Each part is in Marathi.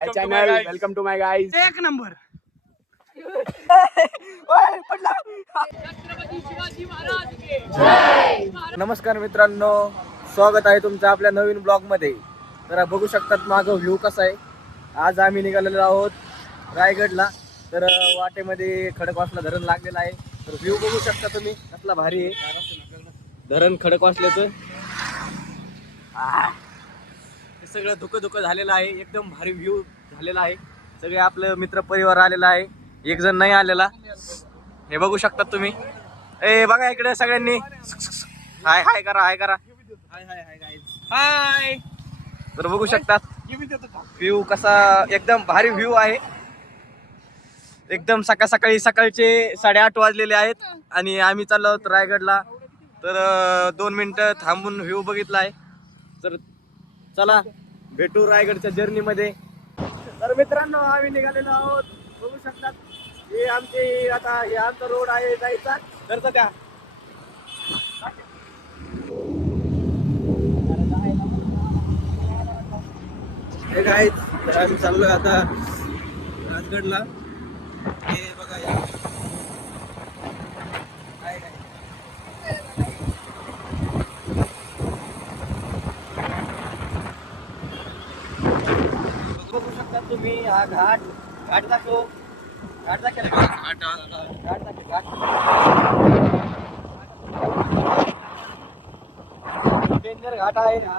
Channel welcome to my guys. एक नंबर. नमस्कार मित्रांनो, स्वागत आहे तुमचं आपल्या नवीन ब्लॉग मध्ये. तर बघू शकतात मागं व्ह्यू कसा आहे. आज आम्ही निघालेलो आहोत रायगडला. तर वाटेमध्ये खडकवासला धरण लागलेलं आहे. तर व्ह्यू बघू शकता तुम्ही कसला भारी आहे धरण खडकवासल्याचं. हे सगळं धुकं झालेलं आहे. एकदम भारी व्ह्यू झालेला आहे. सगळे आपलं मित्र परिवार आलेला आहे. एक जण नाही आलेला. हे बघू शकतात तुम्ही. ए बघा इकडे सगळ्यांनी हाय हाय करा, हाय करा, हाय हाय हाय गाईज, हाय. तर बघू शकतात व्ह्यू कसा, एकदम भारी व्ह्यू आहे. एकदम सकाळचे 8:30 वाजलेले आहेत आणि आम्ही चाललो आहोत रायगडला. तर 2 मिनिटं थांबून व्ह्यू बघितला आहे. तर चला भेटू रायगडच्या जर्नी मध्ये. तर मित्रांनो आम्ही निघालेलो आहोत. बघू शकतात हे आमचे आता हे आमचा रोड आहे जायचा घरचा त्या. हे गाईज, तर आम्ही चाललोय आता राजगडला. हे बघा या बघू शकता तुम्ही. हा घाट दाखव, घाट दाखव, डेंजर घाट आहे हा.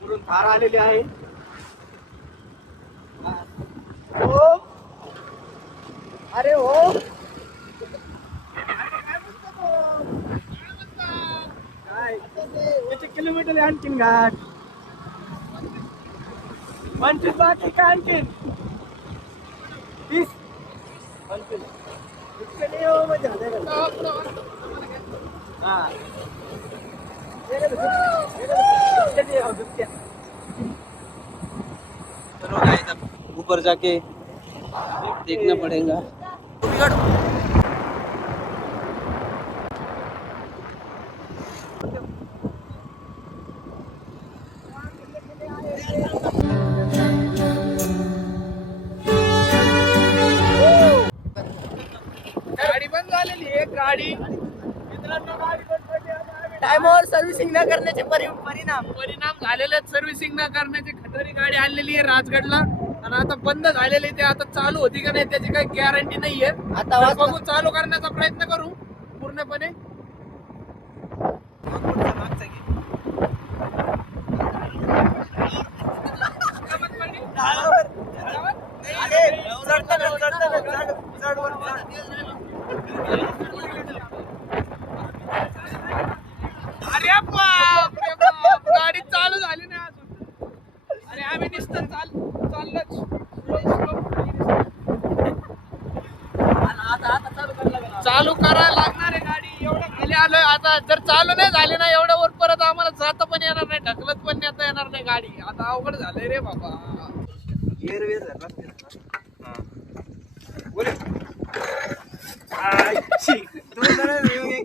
पुढून थार आलेली आहे. हो अरे हो काय किती किलोमीटर आहे आणखीन घाट? 25 बाकी का आणखीन 30 25 इतके नाही हो मजा हाँ चलो गाइस, अब ऊपर जाके देखना पड़ेगा. गाडी बंद झालेली आहे. गाडी मित्रांनो, गाडी बंद पडली. टाइमवर सर्व्हिसिंग न करण्याचे परिणाम झालेले. सर्व्हिसिंग न करण्याची खतरी गाडी आणलेली आहे राजगडला. आणि आता बंद झालेली ते आता चालू होती का नाही त्याची काही गॅरंटी नाहीये. आता बघू, चालू करण्याचा प्रयत्न करू पूर्णपणे. अरे बाप रे बाप, गाडी चालू झाली नाही अजून. अरे आम्ही नुसतं चाललोच. चालू करायला लागणार आहे गाडी. एवढं खाली आलोय आता. जर चालू नाही झाली ना एवढ्या वर परत आम्हाला जाता पण येणार नाही, ढकलत पण नेता येणार नाही गाडी. आता अवघड झालंय रे बाबा.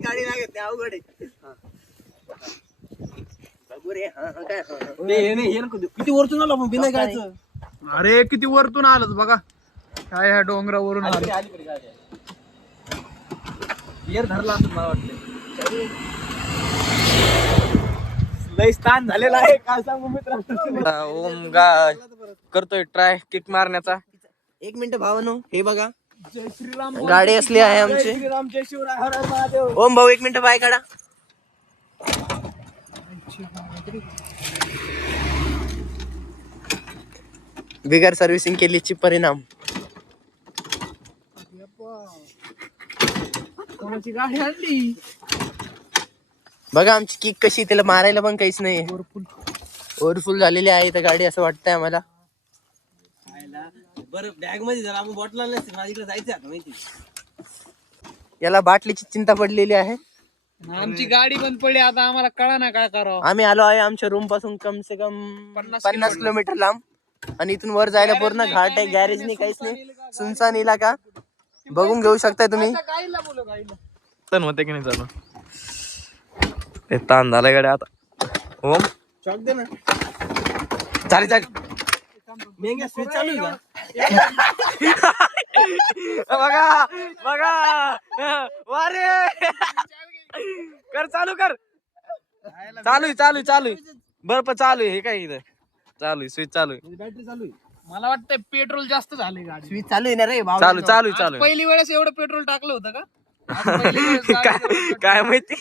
गाडी लागत नाही, अवघड आहे. किती वरतून आलो आपण बिना गायचं. अरे किती वरतून आलं बघा. काय ह्या डोंगरावरून आलं. बियर धरला असं मला वाटलं. लय स्थान झालेला आहे काय सांगू मित्रांनो. ओम करतोय ट्राय किक मारण्याचा. 1 मिनिट भावानो, हे बघा जय श्रीराम गाडी असली आहे आमची. जय श्रीराम, जय शिवराय, हर हर महादेव. ओम भाऊ 1 मिनिट बाय काढा. बिगर सर्व्हिसिंग केलीची परिणाम. कोणाची गाडी आणली बघा आमची किक कशी, त्याला मारायला पण काहीच नाही. ओव्हरफुल झालेली आहे तर गाडी असं वाटतंय आम्हाला. बरं बॅग मध्ये जर आम्ही बॉटल नसते माझ्याकडे जायचं माहिती. याला बाटलीची चिंता पडलेली आहे. आमची गाडी बंद पडली. आता आम्हाला कळा ना काय करावं. आम्ही आलो आहे आमच्या रूम पासून कम से कम 50 किलोमीटर लांब. आणि इथून वर जायला पूर्ण घाट आहे. गॅरेज नाही, काहीच नाही, सुनसान इलाका. बघून घेऊ शकताय तुम्ही. तन होते की नाही चालू. ताण झालाय गाड्या आता. ओम चॉक दे ना. चालेल चालेल. मेंग्या स्विच चालू आहे का? बघा बघा वारे कर चालू कर. चालू आहे चालू आहे चालू आहे. बर्फ चालू आहे. हे काय इथं चालू आहे स्विच चालू आहे. बॅटरी चालू आहे. मला वाटतंय पेट्रोल जास्त झाले गाडी. स्विच चालू आहे ना रे भाऊ. चालू चालू आहे, आज चालू आहे. पहिली वेळेस एवढं पेट्रोल टाकलं होतं का? आज पहिली वेळेस काय काय माहिती.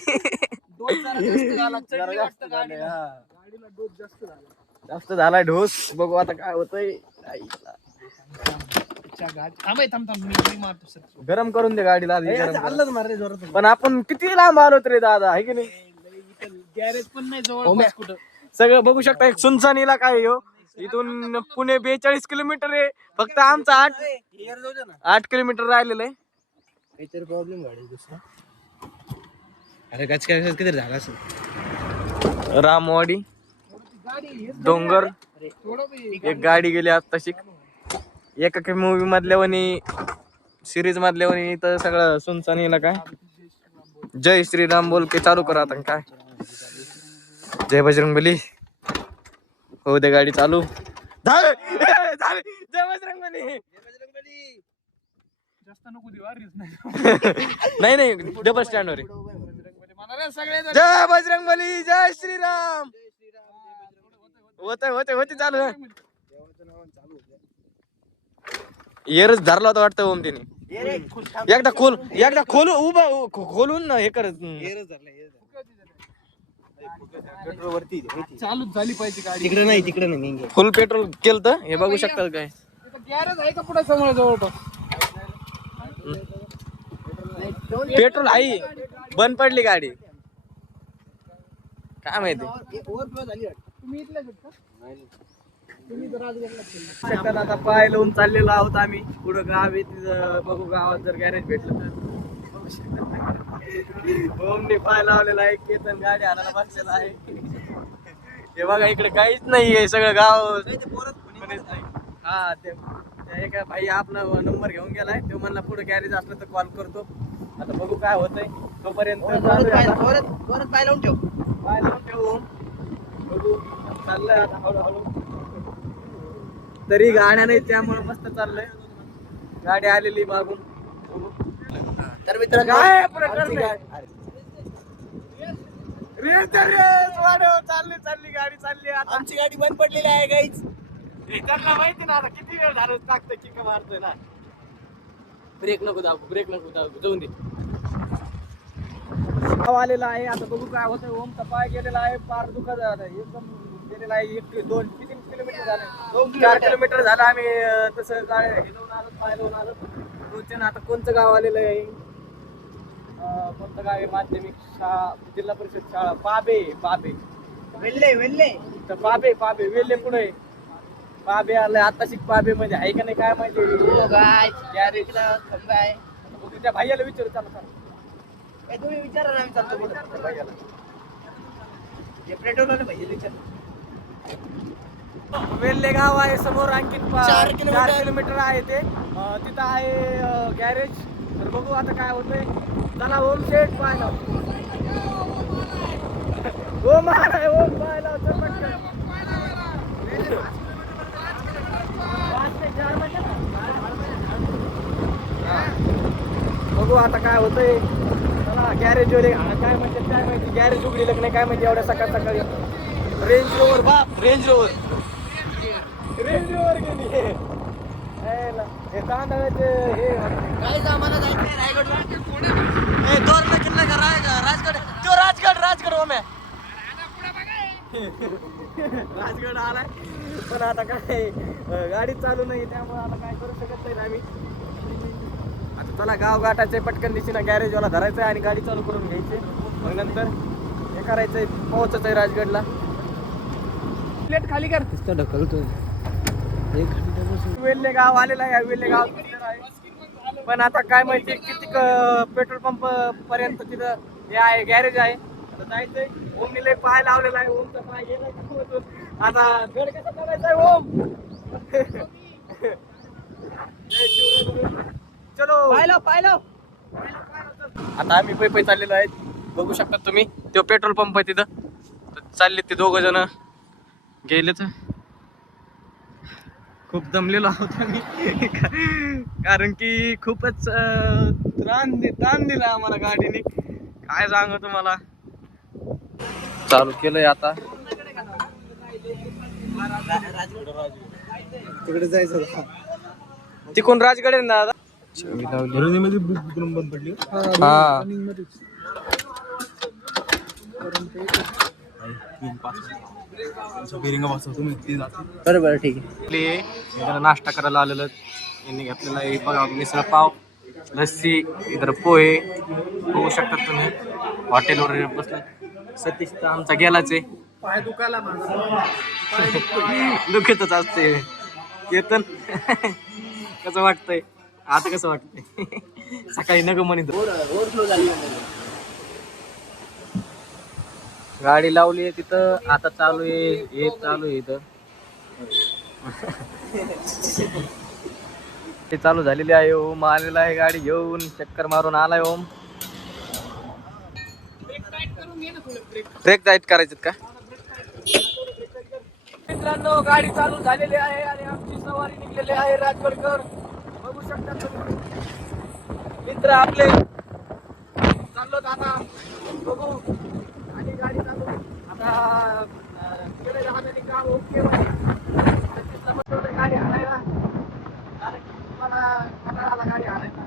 डोस जरा जास्त झाला. चढली वाटतं गाडीला. गाडीला डोस जास्त झाला. जास्त झालाय ढोस. बघू आता काय होतंय. थांब मी मारतो सर. गरम करून दे गाडीला आधी, गरम कर. चाललं मार रे जोरात. पण आपण किती लांब आलो रे दादा, आहे की नाही. गॅरेज पण नाही जवळपास कुठं. सगळं बघू शकता. एक सुनसानीला काय हो, इथून पुणे 42 किलोमीटर आहे. फक्त आमचा 8 किलोमीटर राहिलेलं आहे. काहीतरी प्रॉब्लेम गाडी दुसरा. अरे काय किती झाला असेल. रामवाडी गाडी डोंगर थोडं एक गाडी गेली आता शिक. एका मूवी मधल्यावानी सिरीज मधल्यावानी इथं सगळं सुनसानीला काय जय श्रीराम बोल के चालू करा आता. काय जय बजरंगबली हो दे गाडी चालू. जय बजरंगबली. जास्त नको देऊ. नाही नाही डबल स्टँड वर सगळे जय बजरंगबली जय श्रीराम. होते होते होते चालू आहे. एरच धरला होता वाटतं ओम तिने. एकदा खोलून हे करत चालूच झाली पाहिजे गाडी. तिकडे नाही फुल पेट्रोल केलं तर हे बघू शकतात काय. गॅरेज आहे का पुढे समोर जवळपास. पेट्रोल आहे बंद पडली गाडी. काय माहिती. ओव्हरफ्लो झाली वाटतं. तुम्ही इथलेच आहेत का? तुम्ही तर राजगडला. शकतात आता पाय लावून चाललेलो आहोत आम्ही. पुढं गाव आहे तिथं बघू. गावात जर गॅरेज भेटलं तर बघू शकतात. ओमने पाय लावलेला आहे. केतन गाडी आणायला बसलेला आहे. हे बघा इकडे काहीच नाहीये. सगळं गाव कोणीच नाही. हा ते एका भाई आपला नंबर घेऊन गेलाय. तो म्हणला पुढे गॅरेज असलं तर कॉल करतो. आता बघू काय होतंय. तोपर्यंत परत पाय लावून ठेव. पाय लावून ठेवू. बघू चाललंय आता हळूहळू. तरी गाड्या नाही त्यामुळे मस्त चाललंय. गाडी आलेली मागून. तर मित्रांनो काय चालली चालली गाडी चालली आता. आमची गाडी बंद पडलेली आहे गाईच. त्यांना माहिती ना आता किती वेळ झालं टाकतोय किक मारतोय ना. ब्रेक नको दाबू जाऊन दे. गाव आलेला आहे आता बघू काय होतंय. ओमचा पाय गेलेला आहे. पार दुखत झाला एकदम गेलेला आहे. 1-2 किती किलोमीटर झाले. 4 किलोमीटर झालं आम्ही तसं काय हे जाऊन आलो पाय लावून आलो. आता कोणतं गाव आलेलं आहे. कोणतं गाव आहे. माध्यमिक शाळा जिल्हा परिषद शाळा पाबे वेल्ले तर पाबे वेल्ले पुढे पाबे आलंय. आता शिक पाबे मध्ये आहे का नाही काय माहिती. गॅरेज खंबा आहे. त्या भाईयाला विचारू. चला तुम्ही विचारा ना. आम्ही चालतो पुढे. भाईयाला हे पेट्रोल वाले भैया विचार. वेल्ले गाव आहे समोर. आणखीन 4 4 किलोमीटर आहे ते. तिथं आहे गॅरेज. तर बघू आता काय होतंय. चला ओम शेठ पाय लाव. ओम आहे ओम पाय लाव. चल पटकन. 5 ते 4 मिनिटं. बघू आता काय होतंय. चला गॅरेज वर काय म्हणतात काय माहिती. गॅरेज उघडील नाही काय माहिती एवढ्या सकाळ सकाळी. रेंज रोवर बाप रेंज रोवर गेली. हे तांदळाचे हे गाईज आम्हाला जायचं आहे रायगडला. किल्ला का राजगड. तो राजगड ओमे राजगड आलाय. पण आता काय गाडी चालू नाही त्यामुळे आता काय करू शकत नाही आम्ही. आता चला गाव गाठायचंय पटकन दिशेला. गॅरेजवाला धरायचंय आणि गाडी चालू करून घ्यायची. मग नंतर हे करायचंय पोहोचायचंय राजगडला. प्लेट खाली कर. ढकलतो. वेल्ले गाव आलेला आहे. वेल्ले गाव पण आता काय माहिती किती पेट्रोल पंप पर्यंत तिथं हे आहे गॅरेज आहे. आता जायचंय. ओमने लय पाय लावलेला आहे. ओमचा पाय गेलाय आता गड कसा करायचा ओम. चलो पाय लाव. आता आम्ही पै चाललेलो आहेत. बघू शकता तुम्ही. तो पेट्रोल पंप आहे तिथं. तर चालले ते दोघ जण गेलेच. खूप दमलेलो आहोत आम्ही कारण की खूपच ताण दिला आम्हाला गाडीने. काय सांगू तुम्हाला. चालू केलंय आता. तिकडे जायचं तिकडून राजगड आहे ना दादा. बंद पडली. हा बरोबर ठीक आहे. इथं नाश्ता करायला आलेलं. यांनी घेतलेला आहे बघा मिसळ पाव, लस्सी, इतर पोहे बघू शकतात तुम्ही. हॉटेलवर बसलं. सतीश तर आमचा गेलाच आहे. पाय दुखायला माझा. दुखतच असते. केतन कसं वाटतंय आता, कसं वाटतंय? सकाळी नग म्हणित ओव्हरफ्लो झाली. गाडी लावली आहे तिथं. आता चालू आहे चालू आहे इथं. ते चालू झालेली आहे. ओम आलेला आहे गाडी घेऊन. चक्कर मारून आलाय ओम. ब्रेक टाईट करायचे का मित्रांनो? गाडी चालू झालेली आहे आणि आमची सवारी निघलेली आहे राजगडकर. बघू शकता तुम्ही मित्र आपले. चाललो आता बघू आणि गाडी चालू आता. गेले राहण्याने काम ओके गाडी आणायला. मला गाडी आणायला.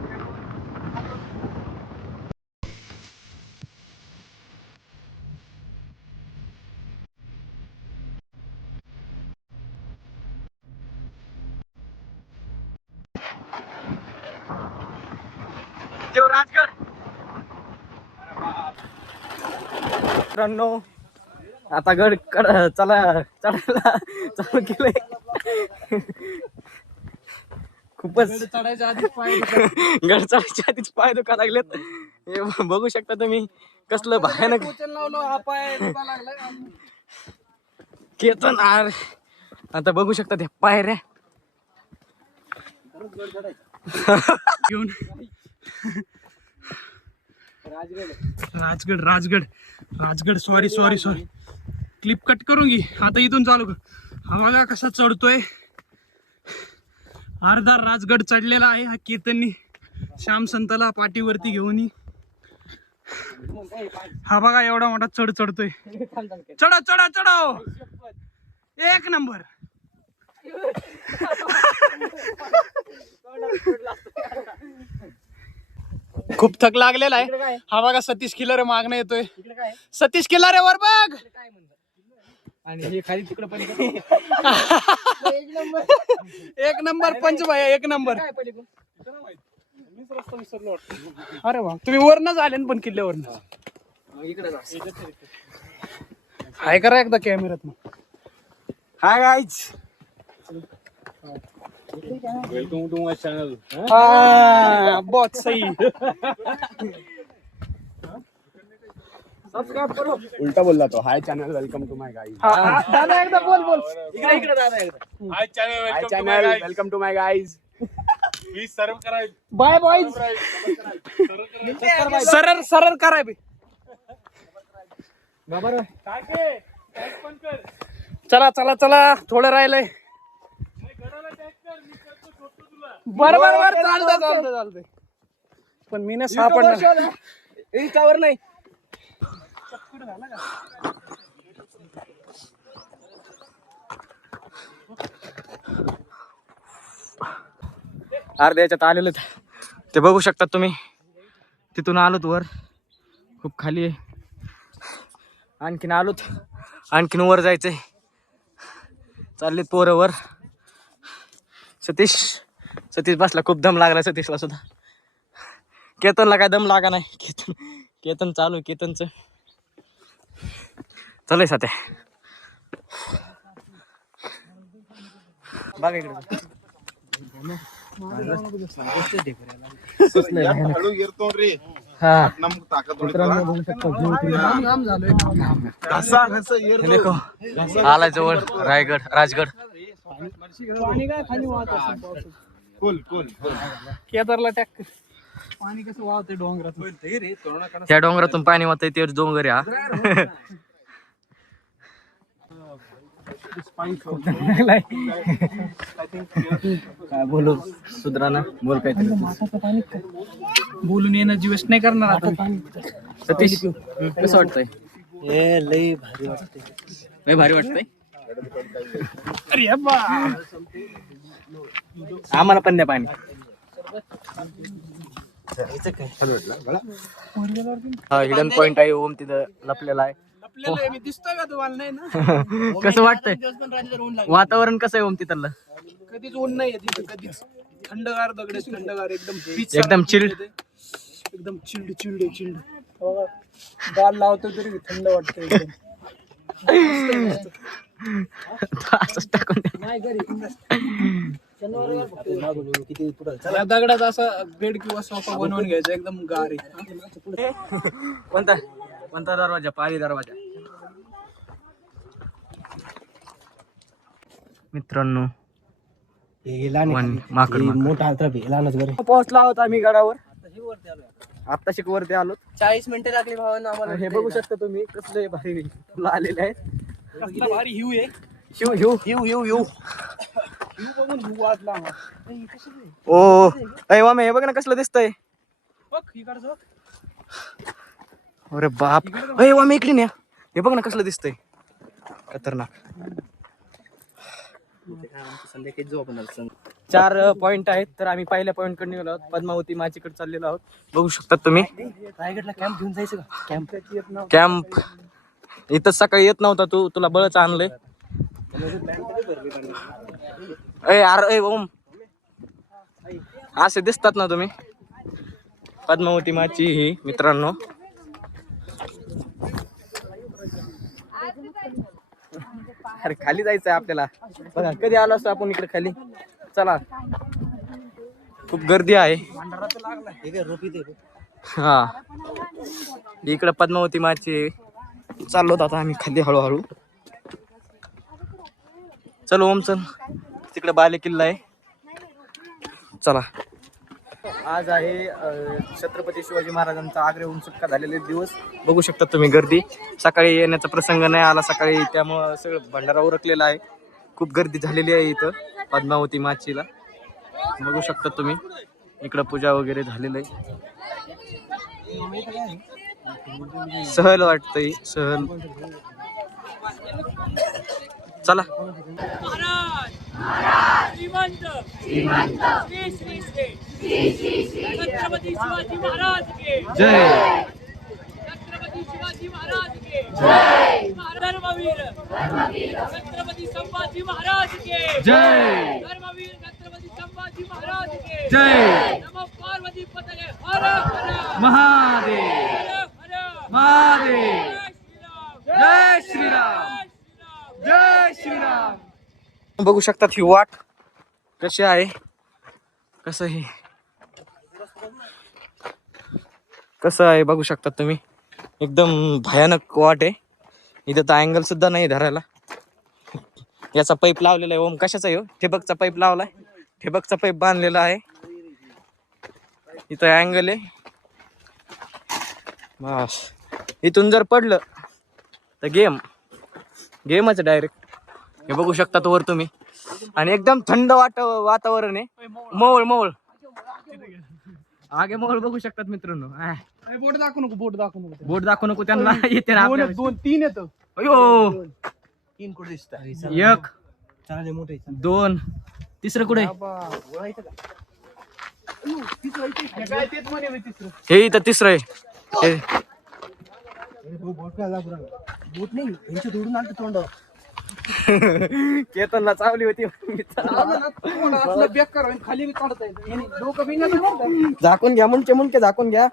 राजगड मित्रांनो आता गड चला चढायला चालू केलंय. खूपच चढायच्या आधी पाय गड चढायच्या आधीच पाय दुखा लागलेत. हे बघू शकता तुम्ही कसलं भयानक. लावलो हा पाय दुखायला लागलाय. केतन आर आता बघू शकता त्या पायऱ्या घेऊन. राजगड सॉरी क्लिप कट करून घे. आता इथून चालू कर. हा बघा कसा चढतोय. अर्धा राजगड चढलेला आहे हा केतननी श्याम संताला पाठीवरती घेऊन. हा बघा एवढा मोठा चढतोय. चढव एक नंबर. खूप थक लागलेला आहे. हा बघा सतीश किल्लारे मागणं येतोय. सतीश किल्लारे वर बघ. आणि हे खाली तिकडे पण एक नंबर पंच भाई एक नंबर. अरे वा तुम्ही वरनच आले ना पण किल्ल्यावरनं. हाय करा एकदा कॅमेऱ्यात. मग hi guys. Welcome to my channel. बहुत सही. उलटा बोलला तो. Hi channel welcome to my guys. दादा एकदा बोल. इकडे दादा एकदा. Hi channel welcome to my guys. Please सर्व करा. Bye boys. सरळ कराय बे. चला थोडं राहिलंय. बरोबर चालतंय. पण मी ना सापडणार इंस्टावर नाही. अर्ध्या याच्यात आलेलं ते बघू शकता तुम्ही. तिथून आलोत वर. खूप खाली आहे. आणखीन आलोत. आणखीन वर जायचंय. चाललेत पोरं वर. सतीश बसला. खूप दम लागला सतीशला सुद्धा. केतनला काय दम लागा नाही. केतन चालू. केतनच चालय साथ्या. बघा इकडे. आला जवळ राजगड. केदारला टॅक पाणी कसं वाहते डोंगरातून. त्या डोंगरातून पाणी वाहतंय. ते डोंगर आहे हा. काय बोलू सुधराना बोल काहीतरी. बोलून एनर्जी वेस्ट नाही करणार आता. सतीश कसं वाटतंय? लई भारी वाटते. लय भारी वाटतंय. अरे बा आम्हाला पण द्या पाणी. हिडन पॉइंट आहे ओम तिथं लपलेला आहे. आपल्याला मी दिसतोय का तुम्हाला? नाही ना. कसं वाटतंय वातावरण कसं आहे ओम तिथलं? कधीच ऊन नाही तिथं कधीच. थंडगार दगड थंडगार एकदम beach एकदम सारखं चिल्ड. तिथे. एकदम चिल्ड गाल लावतो तरी थंड वाटतं एकदम. असंच टाकून दे. या दगडात असा बेड किंवा सोफा बनवून घ्यायचा एकदम गार आहे. कोणता कोणता दरवाजा? पारी दरवाजा. हे मित्रांनो गेला नाही माकड मोठा लहानच घर. पोहोचला होता आम्ही गडावर. आता वरती आलो. 40 मिनिटं लागली भावांना आम्हाला. हे बघू शकता तुम्ही कसलं भारी फुलं आलेले आहेत. कसला भारी हिव आहे. शिव शिव हिव बघून हिव वाजला आम्हाला. ओ अय वामे हे बघ ना कसलं दिसतंय. बघ इकडचं बघ. अरे बाप. अय वामे इकडे न्या. हे बघ ना कसलं दिसतंय खतरनाक. संध्याकाळी जाऊ आपण. 4 पॉइंट आहेत तर आम्ही पहिल्या पॉइंट कडे निघालो आहोत. पद्मावती माचीकडे चाललेलो आहोत. बघू शकता तुम्ही. रायगडला कॅम्प घेऊन जायचं का? कॅम्प इथं सकाळी येत नव्हता तू. तुला बळच आणलंय. अरे ओम असे दिसतात ना तुम्ही. पद्मावती माची ही मित्रांनो. अरे खाली जायचंय आपल्याला. बघा कधी आलो असतो आपण इकडे खाली. चला खूप गर्दी आहे. हा इकडे पद्मावती माची चाललो आता आम्ही खाली हळूहळू. चलो ओम चल. तिकडे बाले किल्ला आहे. चला. आज आहे छत्रपती शिवाजी महाराजांचा आग्र्याहून सुटका झालेले दिवस. बघू शकता तुम्ही गर्दी. सकाळी येण्याचा प्रसंग नाही आला सकाळी त्यामुळं सगळं भंडारा उरकलेला आहे. खूप गर्दी झालेली आहे इथं पद्मावती माचीला. बघू शकता तुम्ही इकडं पूजा वगैरे झालेलं आहे. सहल वाटतंय सहल. चला. छत्रपती शिवाजी महाराज के जय. छत्रपती शिवाजी महाराज के जय. धर्मवीर छत्रपती संभाजी महाराज के जय. धर्मवीर छत्रपती संभाजी महाराज के जय. नमो पार्वती पतये हर हर महादेव हर महादेव. जय जय श्रीराम श्रीराम. जय जय श्रीराम. बघू शकतात ही वाट कशी आहे. कसं आहे कसं आहे बघू शकता तुम्ही. एकदम भयानक वाट आहे. इथं तर अँगल सुद्धा नाही धरायला. याचा पाईप लावलेला आहे. ओम कशाचा आहे? ठिबकचा पाईप लावलाय. ठिबकचा पाईप बांधलेला आहे. इथं अँगल आहे. बस इथून जर पडलं तर गेमच डायरेक्ट. हे बघू शकता वर तुम्ही. आणि एकदम थंड वातावरण आहे. मोळ आगे मोळ बघू शकतात मित्रांनो. बोट दाखवू नको बोट दाखवू नको त्यांना. येते ना आपल्या. 2-3 येतं. अयो 3 कुठे दिसतात? 1 चांगले मोठे. 2 तिसरं कुठे? काय तेच म्हणे मी तिसरं. हे इथं तिसरं आहे. हे बोट नाही यांच्या दोडून आणतो तोंडावर. केतनला चावली होती. असलं बेकार होईल, खाली बी काढता येतं. यांनी डोकं बिंगा तर नव्हतं. झाकून घ्या मुंडके झाकून घ्या.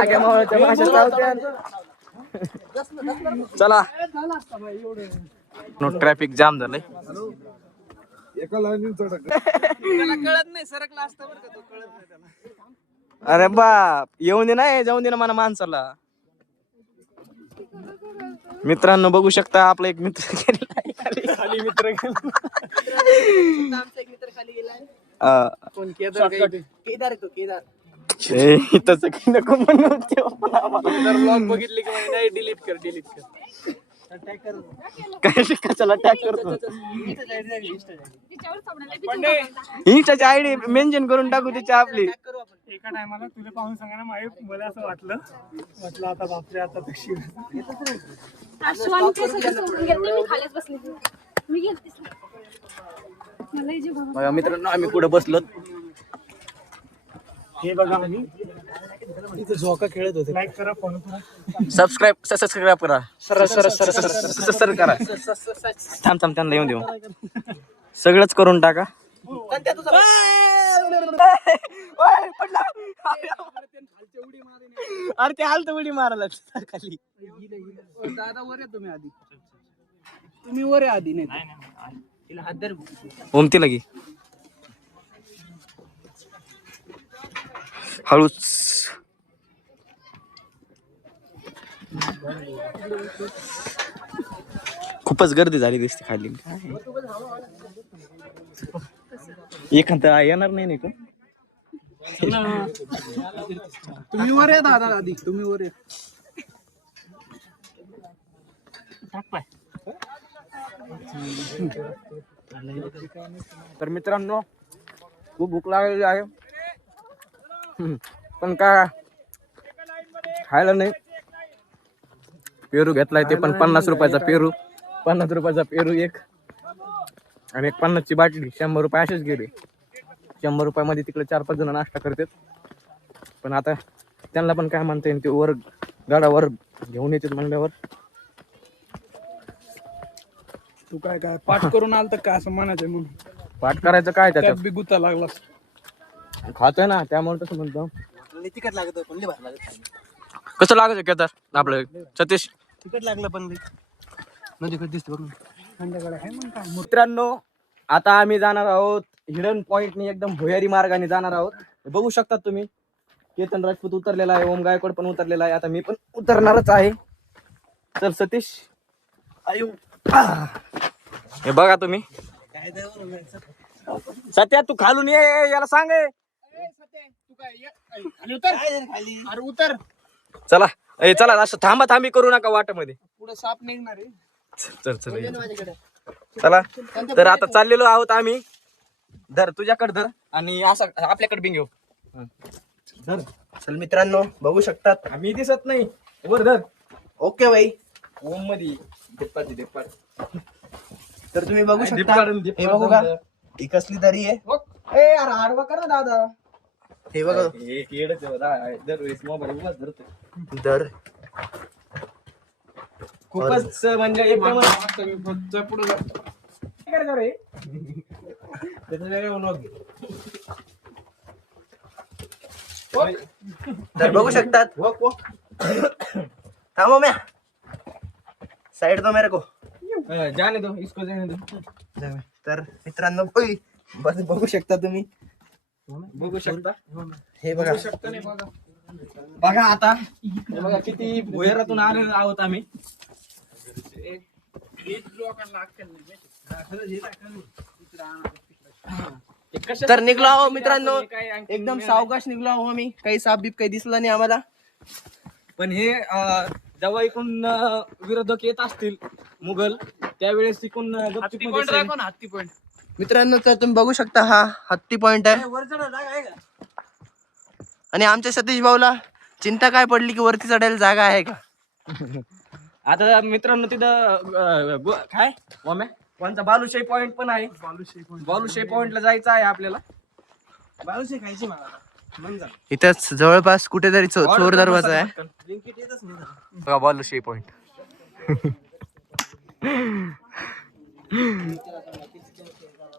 आगे मोळच्या भाषा चालत्या. चला. ट्रॅफिक जाम झालंय. त्याला कळत नाही सरकला असता बरं का तो. कळत नाही त्याला. अरे बाप येऊन दे नाही जाऊन दे ना मला माणसाला. मित्रांनो बघू शकता आपला एक मित्र गेलेला आहे खाली मित्र गेला. आमचा एक मित्र खाली गेलाय. अं, कोण? केदार आहे तो, केदार. तसं काही नको म्हणू तेव्हा पण आम्हाला. जर ब्लॉग बघितले की म्हणे, नाही डिलीट कर काय कशाला टॅग करतो पंडे इंस्टाची आयडी मेन्शन करून टाकू त्याची आपली. एका टायमाला तुला पाहून सांगा ना माही मला असं वाटलं आता बापरे आता कशी आश्वान ते सगळं सोडून गेले मी खालीच बसले मी गेलतीच नाही. मला जे बाबा बघा मित्रांनो आम्ही कुठे बसलो. हे बघा आम्ही इथे झोका खेळत होते. लाईक करा फॉलो करा सबस्क्राईब करा सर करा. थांब त्यांना येऊन देऊ सगळंच करून टाका. अरे ते हालत उडी मारायला खाली. दादा वर आहे तुम्ही वर आहे आधी नाही तिला हात धर. ओमती लगी हळूच. खूपच गर्दी झाली दिसते खाली. एखादा येणार नाही का? तुम्ही वर आहे दादा आधी तुम्ही वर आहे. तर मित्रांनो खूप भूक लागलेली आहे. पण काय खायला नाही. पेरू घेतलाय ते पण 50 रुपयाचा पेरू. 50 रुपयाचा पेरू एक आणि एक 50ची बाटली. 100 रुपये असेच गेले. 100 रुपयामध्ये तिकडे 4-5 जण नाश्ता करतात. पण आता त्यांना पण काय म्हणता येईल ते वर गाडावर घेऊन येतात म्हणल्यावर. तू काय पाठ करून आल तर काय असं म्हणायचं म्हणून पाठ करायचं काय त्यात त्याच्यात बी गुता लागला. खातोय ना त्यामुळे तसं म्हणतो. तिकट लागत पण लय भारी लागत. कसं लागायचं केदार आपलं सतीश? तिकट लागलं पण नदी कधी दिसते बघ मित्रांनो आता आम्ही जाणार आहोत हिडन पॉइंटने एकदम भुयारी मार्गाने जाणार आहोत. बघू शकता तुम्ही केतन राजपूत उतरलेला आहे. ओम गायकवाड पण उतरलेला आहे. आता मी पण उतरणारच आहे. तर सतीश आयु हे बघा तुम्ही. सत्या तू खालून ये याला सांग. तू काय खाली उतर अरे उतर. चला चला असं थांबी करू नका वाटामध्ये. पुढे साप निघणार आहे. चल चला तर आता चाललेलो आहोत आम्ही. धर तुझ्याकडे धर आणि असं आपल्याकडे बिंग घेऊ. धर. चल मित्रांनो बघू शकतात. आम्ही दिसत नाही वर धर. ओके बाई. ओम मध्ये देपाट. तर तुम्ही बघू शकता. दीपकाडून हे बघू का ही कसली दरी आहे. ए अरे आडवा कर ना दादा. हे बघा एक येडच आहे दादा. दरवेळेस मोबाईल उगाच धरतो. दर खूपच म्हणजे एकदम पुढे काय करायचं रे? त्याचं वेगळं vlog घे. तर बघू शकतात. थांबो म्या साइड दो मेरे को. जाने दो इसको जाने दो. तर मित्रांनो बस बघू शकता तुम्ही. बघू शकता. हे बघा बघा आता हे बघा किती भुयारातून आलेलो आहोत आम्ही. तर निघलो आहो मित्रांनो. एकदम सावकाश निघलो आहो आम्ही. काही साप बीप काही दिसला नाही आम्हाला. पण हे जेव्हा इकडून विरोधक येत असतील मुघल त्यावेळेस इकडून हत्ती पॉइंट दाखव ना. हत्ती पॉइंट मित्रांनो तर तुम्ही बघू शकता हा हत्ती पॉइंट आहे. आणि आमच्या सतीश भाऊला चिंता काय पडली की वरती चढायला जागा आहे का. आता मित्रांनो तिथं काय ओम्या कोणता बालुशाही पॉइंट पण आहे. बालुशाही पॉइंटला जायचं आहे आपल्याला. बालुशाही खायची मला. इथंच जवळपास कुठेतरी चोर दरवाजा आहे. बघा बालुशाही पॉइंट.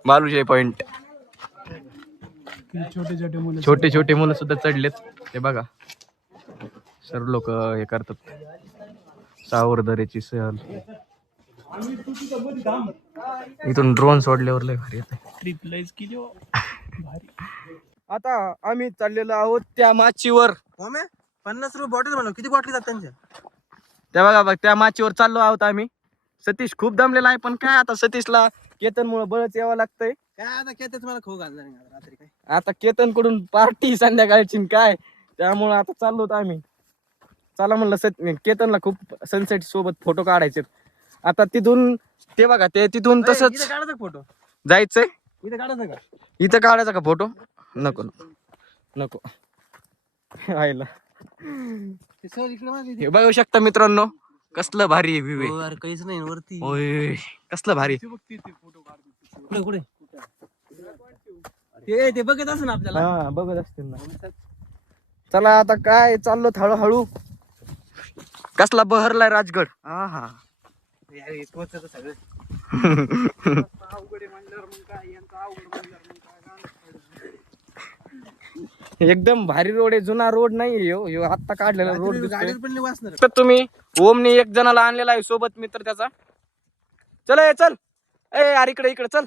बालुशाही पॉइंट. छोटे छोटे मुलं सुद्धा चढलेत. हे बघा सर्व लोक हे करतात. सावरदरेची सहल. इथून ड्रोन सोडल्यावर लय भारी येते. ट्रिप लईच केली हो. आता आम्ही चाललेलो आहोत त्या माचीवर. 50 रुपये बॉटल म्हणून किती बॉटली जात त्यांच्या. त्या बघा बघ त्या माचीवर चाललो आहोत आम्ही. सतीश खूप दमलेला आहे पण काय आता सतीशला केतनमुळे बळच यावं लागतंय. आता केतन कडून पार्टी संध्याकाळची न काय, त्यामुळे आता चाललो होतो आम्ही. चला म्हणलं केतनला खूप सनसेट सोबत फोटो काढायचे. आता तिथून ते बघा ते तिथून तसंच फोटो जायचंय. इथे काढायचं का? इथं काढायचा का फोटो? नको नको आयला. हे बघू शकता मित्रांनो, कसलं भारी व्ह्यू आहे. अरे काहीच नाही वरती. ओय कसलं भारी. कुठे ते बघत असं ना आपल्याला. हा बघत असतील ना. चला आता काय चाललो हळूहळू. कसला बहरलाय राजगड. हा हा सगळं एकदम भारी रोड आहे. जुना रोड नाही ह्यो आत्ता काढलेला रोड गाडीत पण वाचणार. तर तुम्ही ओमनी एक जणाला आणलेला आहे सोबत मित्र त्याचा. चल चल ए अरे इकडे चल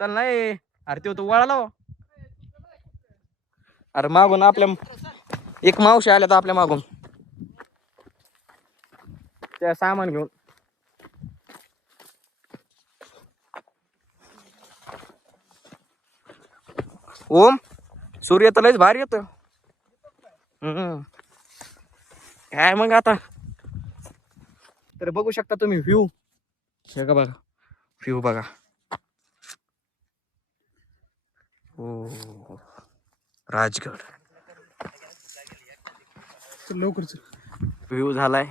चल नाही. अरे तो वळाला हो. अरे मागून आपल्या एक मावशी आल्या तर आपल्या मागून त्या सामान घेऊन. ओम सूर्य तर लयच भारी येतो. काय मग आता तर बघू शकता तुम्ही व्ह्यू. हे का बघा व्ह्यू बघा. ओ राजगड लवकर व्ह्यू झालाय.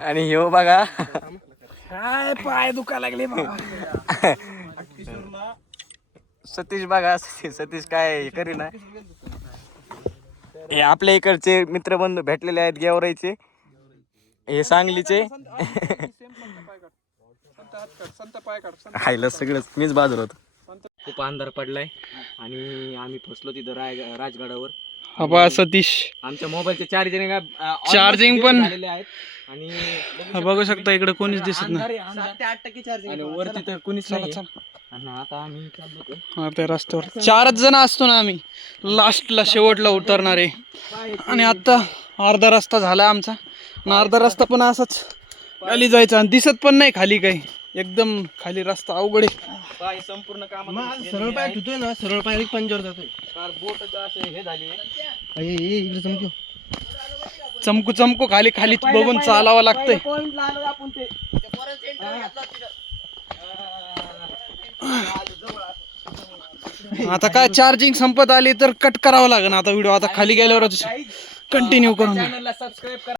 आणि ह्यो बघा काय पाय दुखा लागले सतीश बघा. सतीश काय करी ना. हे आपल्या इकडचे मित्रबंधू भेटलेले आहेत गेवराईचे. हे सांगलीचे. खायला सगळंच मीच बाजूला होतो. खूप अंधार पडलाय आणि आम्ही फसलो तिथं राजगडावर. सतीश आमच्या मोबाईलचे चार्जिंग पण झालेले आहेत. आणि बघू शकता इकडे कोणीच दिसत नाही. 7 ते 8% चार्जिंग. आणि वरती तर कुणीच नाही. आणि आता आम्ही चाललो आपल्या रस्त्यावर 4 जण असतो ना आम्ही. लास्टला शेवटला उतरणार आहे. आणि आता अर्धा रस्ता झाला आमचा. आणि अर्धा रस्ता पण असाच खाली जायचा आणि दिसत पण नाही खाली काही. एकदम खाली रस्ता अवघड आहे. पाय संपूर्ण काम सरळ पाय धुतोय ना, सरळ पाय पंचर जातोय. बोट असे हे झाली. इकडे चमक्यो. चमकू खाली बघून चालावं लागतंय. आता काय चार्जिंग संपत आली तर कट करावं लागेल आता व्हिडिओ. आता खाली गेल्यावर कंटिन्यू करून. चॅनलला सबस्क्राईब करा.